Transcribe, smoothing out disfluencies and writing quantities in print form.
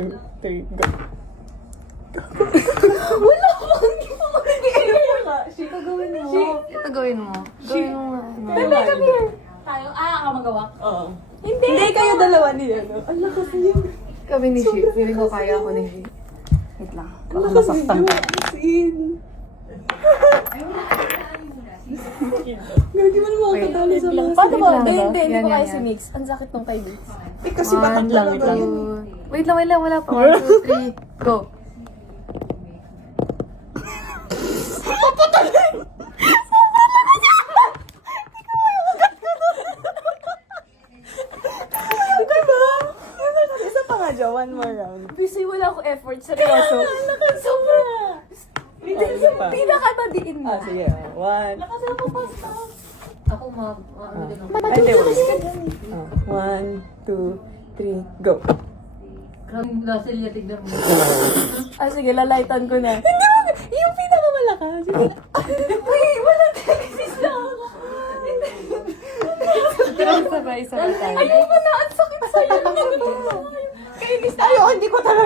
2, 3, go. Wala akong Shit, gawin mo. Ito gawin mo. Gawin mo nga. Bebe, come here. Tayo, ako magawa. Oo. Hindi kayo dalawa niya, no? Ang lakas niya. Kami ni Shi. Feeling ko kaya ako ni Shi. Wait lang. Baka masaktan ka. Gagi mo naman Wait. kadali sa mga Paano ba? Wait lang, Hindi Yan, ko yan, kaya si yan. Mix. Ang sakit nung kay Mix. Eh, kasi bakit lang ito? Wait lang. Wala pa. 1, 2, 3. Go. Isa pa nga, Jo. One more round. Busy, wala akong effort. Seryoso. Sobra. Hindi, Oh, isa pa. pinakabadiin mo. Sige. One. Ako ano din ako. Ay, hindi. One, 2, 3, go. Kraming Russell niya, tignan mo. Sige, lalaitan ko na. Yung pinakamalakas. Uy, wala text na ako. Sabay tayo. Ayoko na, ang sakit sa'yo. Kainis na. Ayoko, hindi ko talaga